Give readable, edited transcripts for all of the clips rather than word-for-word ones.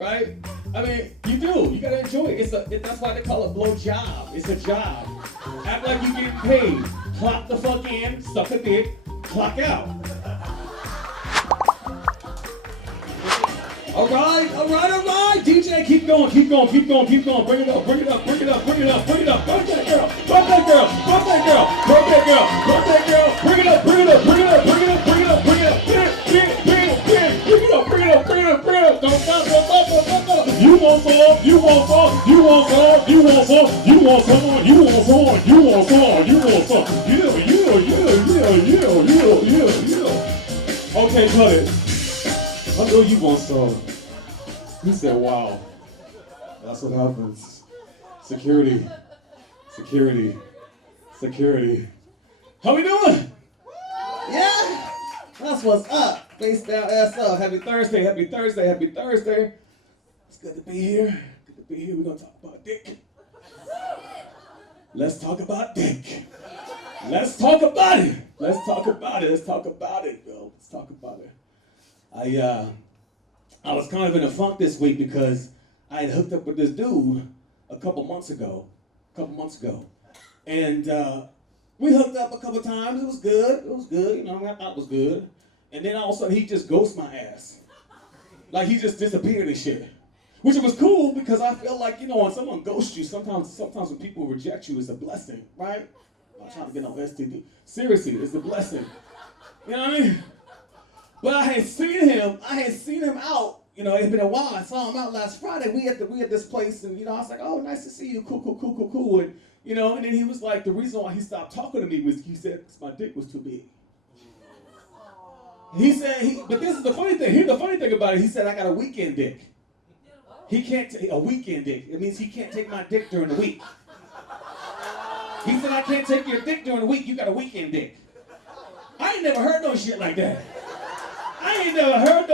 right? I mean, you do. You gotta enjoy it. That's why they call it blow job. It's a job. Act like you getting paid. Clock the fuck in, suck a dick, clock out. All right, all right, all right. DJ, keep going, keep going, keep going, keep going. Bring it up, bring it up, bring it up, bring it up, bring it up. Bump that girl, bump that girl, bump that girl, bump that girl, bump that girl. Bring it up, bring it up, bring it up, bring it up, bring it up, bring it up. Bring it, bring it, bring it, bring it up, bring it up, bring it up, bring it up. Don't stop, don't stop, don't stop, don't stop. You want some, you want some, you want some, you want some, you want some, you want some, you want some, you want some. Yeah. Okay, cut it. I know you want some. He said, wow. That's what happens. Security. Security. Security. How we doing? Yeah? That's what's up. Face down, ass up. Happy Thursday, happy Thursday, happy Thursday. It's good to be here. Good to be here. We're going to talk about dick. Let's talk about dick. Let's talk about it. Let's talk about it. Let's talk about it, yo. Let's talk about it. I was kind of in a funk this week because I had hooked up with this dude a couple months ago. And we hooked up a couple times. It was good. You know, I thought it was good. And then all of a sudden he just ghosted my ass. Like he just disappeared and shit. Which was cool because I feel like, you know, when someone ghosts you, sometimes when people reject you, it's a blessing, right? I'm not trying to get on STD. Seriously, it's a blessing. You know what I mean? But I had seen him out, you know, it had been a while. I saw him out last Friday. We at this place and, you know, I was like, oh, nice to see you, cool. And, you know, and then he was like, the reason why he stopped talking to me was he said, my dick was too big. He said, but this is the funny thing. Here's the funny thing about it. He said, I got a weekend dick. He can't take a weekend dick. It means he can't take my dick during the week. He said, I can't take your dick during the week. You got a weekend dick. I ain't never heard no shit like that. Have y'all heard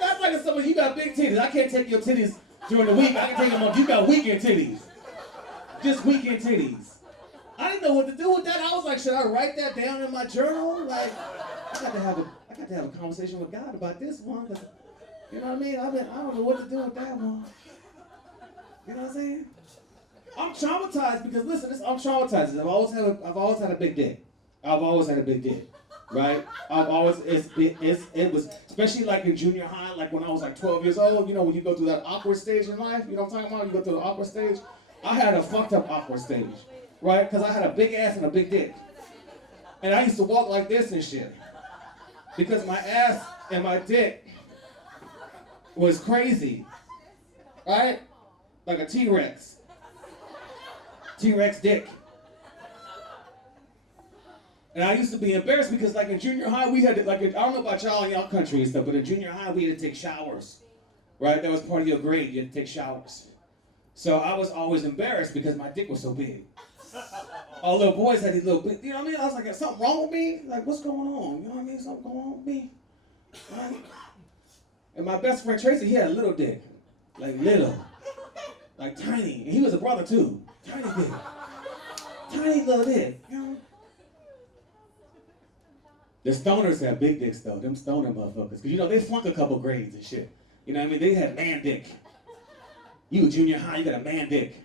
that's like someone, you got big titties. I can't take your titties during the week. I can take them up. You got weekend titties. Just weekend titties. I didn't know what to do with that. I was like, should I write that down in my journal? Like, I got to have a conversation with God about this one. Cause, you know what I mean? I don't know what to do with that one. You know what I'm saying? I'm traumatized because listen, I'm traumatized. I've always had a big dick. I've always had a big dick. Right? It was, especially like in junior high, like when I was like 12 years old, you know, when you go through that awkward stage in life, you know what I'm talking about? You go through the awkward stage. I had a fucked up awkward stage, right? Because I had a big ass and a big dick. And I used to walk like this and shit. Because my ass and my dick was crazy, right? Like a T-Rex. T-Rex dick. And I used to be embarrassed because, like, in junior high, we had to, like, I don't know about y'all in y'all country and stuff, but in junior high, we had to take showers, right? That was part of your grade. You had to take showers. So I was always embarrassed because my dick was so big. All little boys had these little big, you know what I mean? I was like, is something wrong with me? Like, what's going on? You know what I mean? Something going on with me? Right? And my best friend, Tracy, he had a little dick. Like, little. Like, tiny. And he was a brother, too. Tiny dick. Tiny little dick, you know? The stoners have big dicks though, them stoner motherfuckers. Cause you know, they flunk a couple grades and shit. You know what I mean? They had man dick. You junior high, you got a man dick.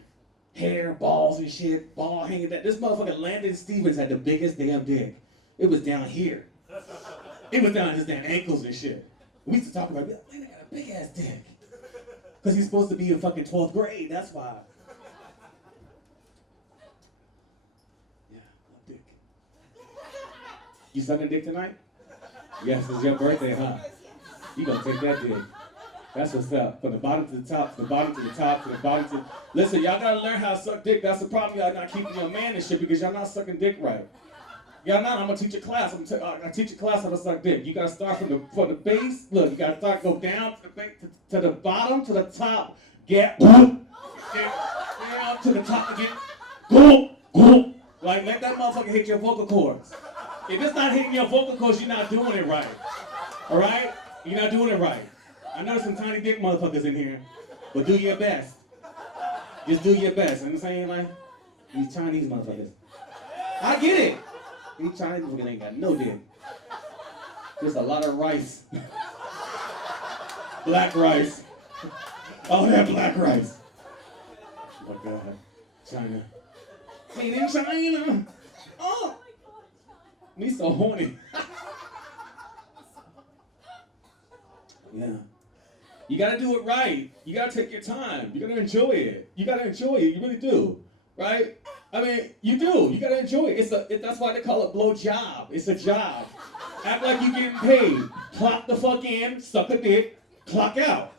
Hair, balls and shit, ball hanging down. This motherfucker Landon Stevens had the biggest damn dick. It was down here. It was down his damn ankles and shit. We used to talk about, Landon got a big ass dick. Cause he's supposed to be in fucking 12th grade, that's why. You sucking dick tonight? Yes, it's your birthday, huh? You gonna take that dick. That's what's up. From the bottom to the top, from the bottom to the top, from the bottom to... Listen, y'all gotta learn how to suck dick. That's the problem. Y'all not keeping your man and shit because y'all not sucking dick right. Y'all not. I'm gonna teach a class. I teach a class how to suck dick. You gotta start from the base. Look, you gotta start, go down to the base, to the bottom, to the top. Get down to the top again. Go. Like, let that motherfucker hit your vocal cords. If it's not hitting your vocal cords, you're not doing it right. All right? You're not doing it right. I know there's some tiny dick motherfuckers in here, but do your best. Just do your best. You know what I'm saying? Like, these Chinese motherfuckers. I get it. These Chinese motherfuckers ain't got no dick. Just a lot of rice. Black rice. All that black rice. Oh God, China. Made in China. Oh, me so horny. Yeah. You gotta do it right. You gotta take your time. You gotta enjoy it. You gotta enjoy it. You really do, right? I mean, you do. You gotta enjoy it. That's why they call it blow job. It's a job. Act like you're getting paid. Clock the fuck in, suck a dick, clock out.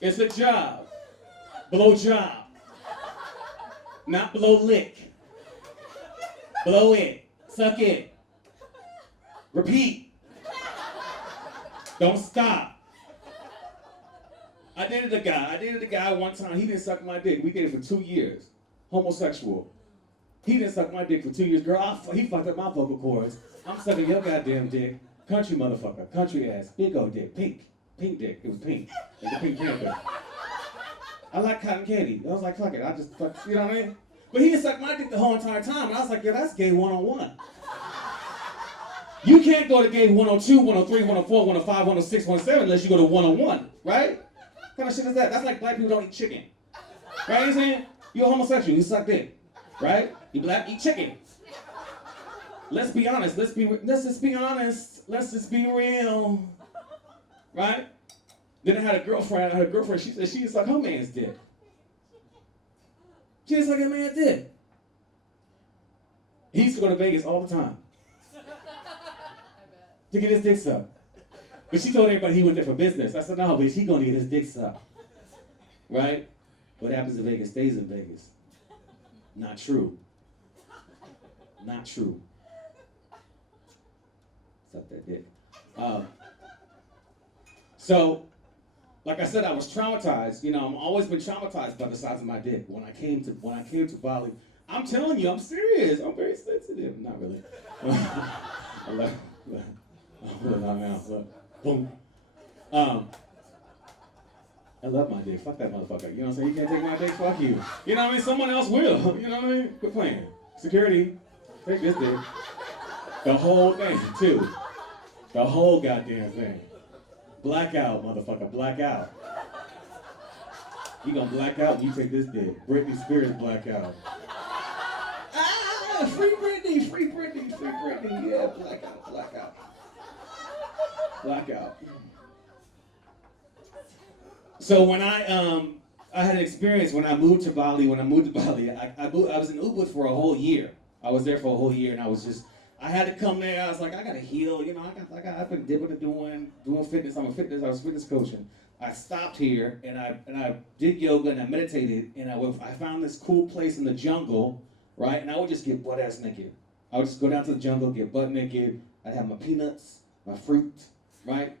It's a job. Blow job. Not blow lick. Blow it. Suck it. Repeat. Don't stop. I dated a guy one time. He didn't suck my dick. We dated for 2 years. Homosexual. He didn't suck my dick for 2 years. Girl, he fucked up my vocal cords. I'm sucking your goddamn dick. Country motherfucker. Country ass. Big old dick. Pink. Pink dick. It was pink. Like the Pink Panther. I like cotton candy. I was like, fuck it. I just fuck, you know what I mean? But he didn't suck my dick the whole entire time. And I was like, yo, that's gay 101. You can't go to gay 102, 103, 104, 105, 106, 107 unless you go to 101, right? What kind of shit is that? That's like black people don't eat chicken. Right? You know what I'm saying? You're a homosexual, you suck dick. Right? You black, eat chicken. Let's be honest. Let's just be honest. Let's just be real. Right? Then I had a girlfriend. She said she didn't suck her man's dick. She didn't suck her man's dick. He used to go to Vegas all the time to get his dick sucked. But she told everybody he went there for business. I said, no, bitch, he gonna get his dick sucked. Right? What happens in Vegas stays in Vegas. Not true. Not true. Suck that dick. So, like I said, I was traumatized. You know, I've always been traumatized by the size of my dick. When I came to Bali, I'm telling you, I'm serious. I'm very sensitive. Not really. Boom. I love my dick. Fuck that motherfucker. You know what I'm saying? You can't take my dick. Fuck you. You know what I mean? Someone else will. You know what I mean? Quit playing. Security, take this dick. The whole thing, too. The whole goddamn thing. Blackout, motherfucker. Blackout. You gonna black out when you take this dick. Britney Spears blackout. Ah, free Britney, free Britney, free Britney. Yeah, blackout, blackout. Blackout. So when I had an experience when I moved to Bali. I was in Ubud for a whole year. I was there for a whole year, and I had to come there. I was like, I gotta heal. You know, I've been dipping and doing fitness. I was fitness coaching. I stopped here and I did yoga and I meditated and I found this cool place in the jungle, right? And I would just get butt ass naked. I would just go down to the jungle, get butt naked. I'd have my peanuts, my fruit, right?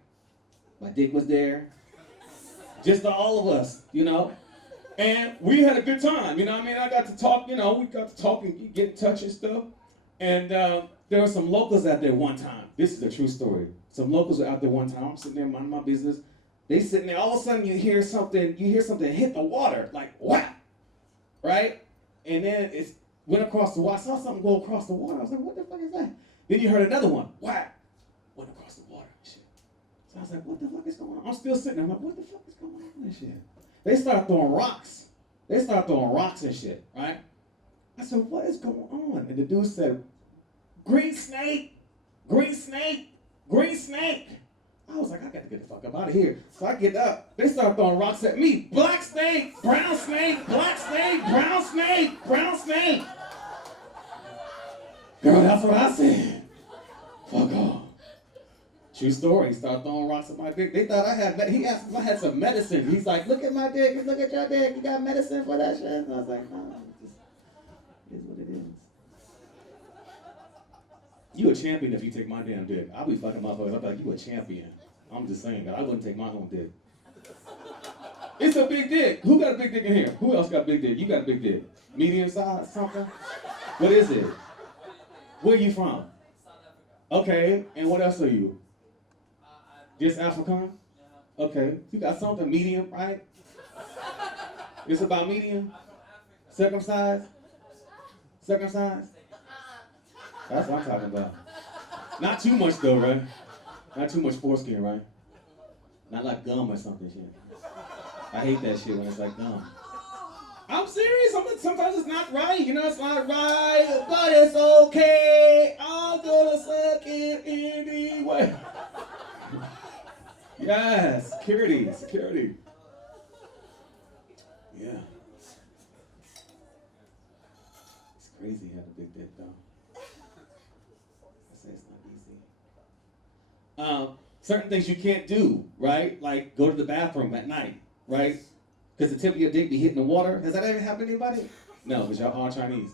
My dick was there. Just all of us, you know? And we had a good time, you know what I mean? I got to talk, you know, we got to talk and get in touch and stuff. And there were some locals out there one time. This is a true story. Some locals were out there one time. I'm sitting there minding my business. They sitting there, all of a sudden you hear something hit the water, like whap, right? And then it went across the water. I saw something go across the water. I was like, what the fuck is that? Then you heard another one, whap, went across the water and shit. So I was like, what the fuck is going on? I'm still sitting there, I'm like, what the fuck is going on and shit? They start throwing rocks. And shit, right? I said, what is going on? And the dude said, green snake, green snake, green snake. I was like, I got to get the fuck up out of here. So I get up. They start throwing rocks at me. Black snake, brown snake, black snake, brown snake, brown snake. Girl, that's what I said. Fuck off. True story. He started throwing rocks at my dick. They thought he asked if I had some medicine. He's like, look at my dick, look at your dick. You got medicine for that shit? And I was like, no, it just is what it is. You a champion if you take my damn dick. I'll be fucking motherfuckers. I'll be like, you a champion. I'm just saying, but I wouldn't take my own dick. It's a big dick. Who got a big dick in here? Who else got a big dick? You got a big dick. Medium size, something? What is it? Where you from? South Africa. Okay, and what else are you? Just African? Yeah. Okay, you got something medium, right? It's about medium? Circumcised? Circumcised? That's what I'm talking about. Not too much though, right? Not too much foreskin, right? Not like gum or something shit. I hate that shit when it's like gum. I'm serious. Sometimes it's not right. You know, it's not right, but it's okay. I'm gonna suck it anyway. Yes, security. Yeah. It's crazy having a big dick, though. I say it's not easy. Certain things you can't do, right? Like go to the bathroom at night, right? Because the tip of your dick be hitting the water. Has that ever happened to anybody? No, because y'all all Chinese.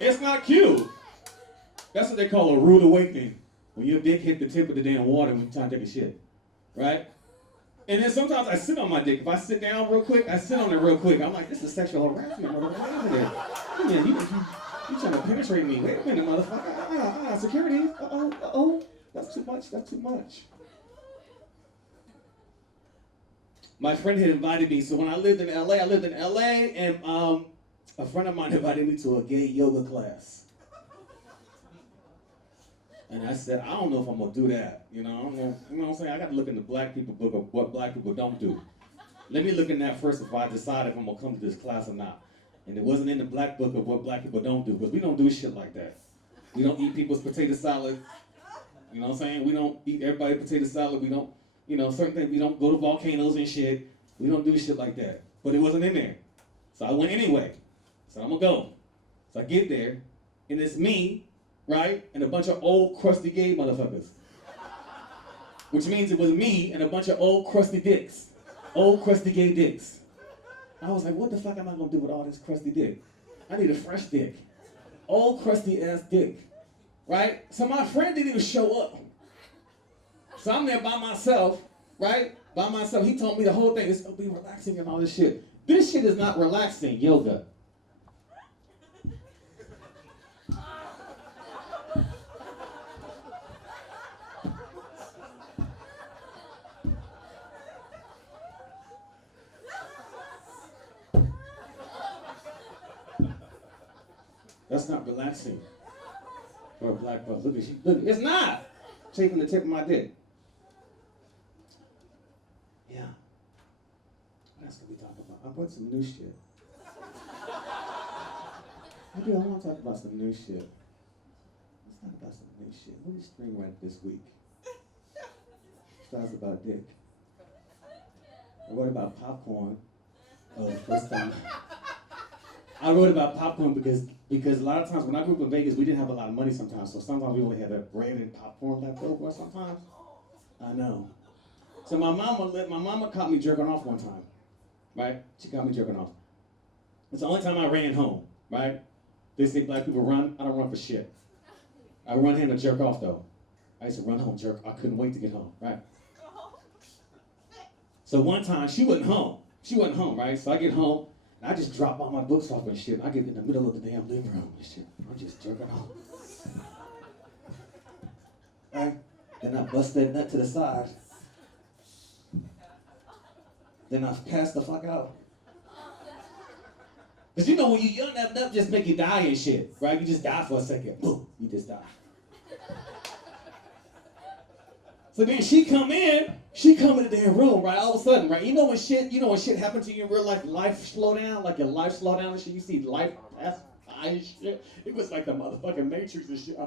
It's not cute. That's what they call a rude awakening. When your dick hit the tip of the damn water when you're trying to take a shit, right? And then sometimes I sit on my dick. If I sit down real quick, I sit on it real quick. I'm like, this is sexual harassment, motherfucker. Man, you trying to penetrate me. Wait a minute, motherfucker. Security. Uh-oh. That's too much. My friend had invited me. So when I lived in LA, and a friend of mine invited me to a gay yoga class. And I said, I don't know if I'm gonna do that. You know what I'm saying? I got to look in the black people book of what black people don't do. Let me look in that first before I decide if I'm gonna come to this class or not. And it wasn't in the black book of what black people don't do, because we don't do shit like that. We don't eat people's potato salad. You know what I'm saying? We don't eat everybody's potato salad. We don't, certain things, we don't go to volcanoes and shit. We don't do shit like that. But it wasn't in there. So I went anyway. So I'm gonna go. So I get there, and it's me, right? And a bunch of old crusty gay motherfuckers. Which means it was me and a bunch of old crusty dicks. Old crusty gay dicks. I was like, what the fuck am I gonna do with all this crusty dick? I need a fresh dick. Old crusty ass dick. Right? So my friend didn't even show up. So I'm there by myself, right? By myself. He told me the whole thing is gonna be relaxing and all this shit. This shit is not relaxing yoga. That's not relaxing for a black butt. Look, it's not taking the tip of my dick. Yeah. What else can we talk about? I brought some new shit. I want to talk about some new shit. Let's talk about some new shit. What is screenwriting this week? Starts about dick. I wrote about popcorn. The first time. I wrote about popcorn because a lot of times when I grew up in Vegas, we didn't have a lot of money sometimes. So sometimes we only had that bread and popcorn left over sometimes. I know. So my mama caught me jerking off one time, right? She caught me jerking off. It's the only time I ran home, right? They say black people run. I don't run for shit. I run here to jerk off though. I used to run home, jerk. I couldn't wait to get home, right? So one time she wasn't home. Right? So I get home. I just drop all my books off and shit. I get in the middle of the damn living room and shit. I'm just jerking off. Right? Then I bust that nut to the side. Then I pass the fuck out. Because when you young, that nut just make you die and shit. Right? You just die for a second. Boom. You just die. So then she come in the damn room, right? All of a sudden, right? When shit happened to you in real life slow down, like your life slow down and shit, you see life pass by and shit. It was like the motherfucking Matrix and shit.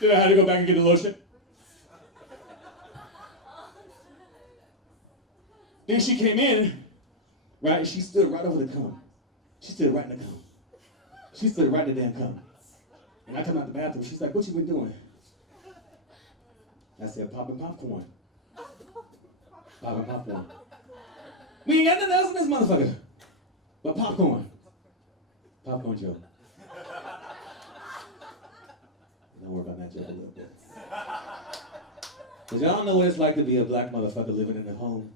Then I had to go back and get the lotion. Then she came in, right? And she stood right over the cum. She stood right in the cum. She stood right in the damn cum. And I come out the bathroom. She's like, what you been doing? I said, popping popcorn. Popping popcorn. We ain't got nothing else in this motherfucker but popcorn. Popcorn joke. Don't worry about that joke a little bit. Because y'all know what it's like to be a black motherfucker living in a home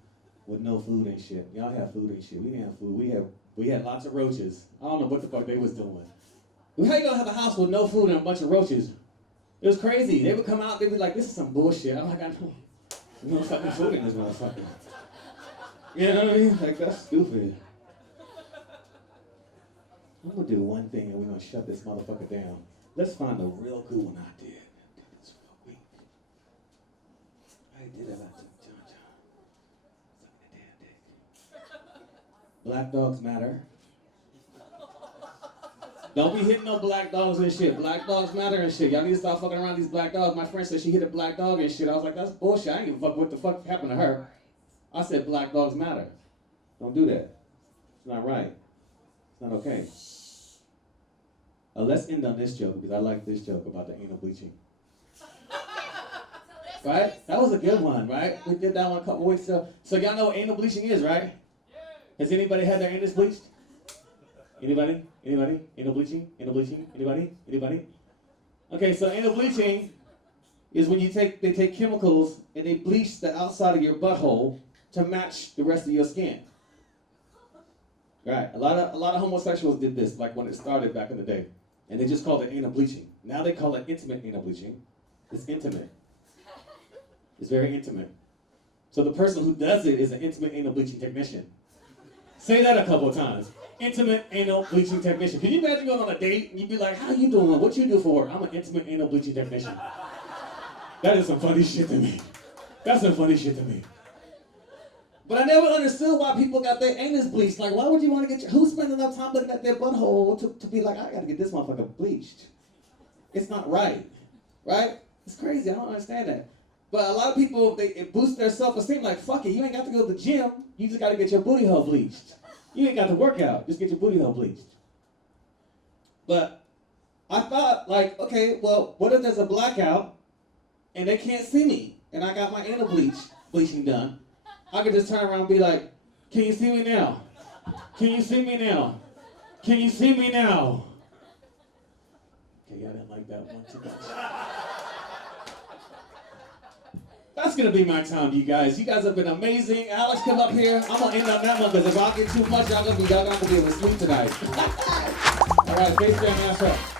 with no food and shit. Y'all have food and shit. We didn't have food. We had lots of roaches. I don't know what the fuck they was doing. How you gonna have a house with no food and a bunch of roaches? It was crazy. They would come out, they'd be like, this is some bullshit. I'm like, I know. There's no fucking food in this motherfucker. You know what I mean? Like, that's stupid. I'm gonna do one thing and we're gonna shut this motherfucker down. Let's find the real good one I did. It's real weak. I did it like John. Sucking the damn dick. Black dogs matter. Don't be hitting no black dogs and shit. Black dogs matter and shit. Y'all need to stop fucking around these black dogs. My friend said she hit a black dog and shit. I was like, that's bullshit. I ain't give a fuck what the fuck happened to her. I said black dogs matter. Don't do that. It's not right. It's not okay. Let's end on this joke because I like this joke about the anal bleaching. Right? That was a good one, right? We did that one a couple weeks ago. So y'all know what anal bleaching is, right? Has anybody had their anus bleached? Anybody? Anybody? Anal bleaching? Anal bleaching? Anybody? Anybody? Okay, so anal bleaching is when they take chemicals and they bleach the outside of your butthole to match the rest of your skin. Right? A lot of homosexuals did this, like when it started back in the day, and they just called it anal bleaching. Now they call it intimate anal bleaching. It's intimate. It's very intimate. So the person who does it is an intimate anal bleaching technician. Say that a couple of times. Intimate anal bleaching technician. Can you imagine going on a date and you'd be like, how you doing? What you do for work? I'm an intimate anal bleaching technician. That is some funny shit to me. That's some funny shit to me. But I never understood why people got their anus bleached. Like, why would you want to get who's spending enough time looking at their butthole to be like, I gotta get this motherfucker bleached? It's not right. Right? It's crazy. I don't understand that. But a lot of people, it boosts their self-esteem. Like, fuck it, you ain't got to go to the gym. You just got to get your booty hole bleached. You ain't got to work out. Just get your booty hole bleached. But I thought, like, okay, well, what if there's a blackout and they can't see me and I got my anal bleaching done? I could just turn around and be like, can you see me now? Can you see me now? Can you see me now? Okay, y'all didn't like that one too much. That's gonna be my time, you guys. You guys have been amazing. Alex, come up here. I'm gonna end on that one because if I get too much, y'all gonna be able to sleep tonight. All right, face down, ass up.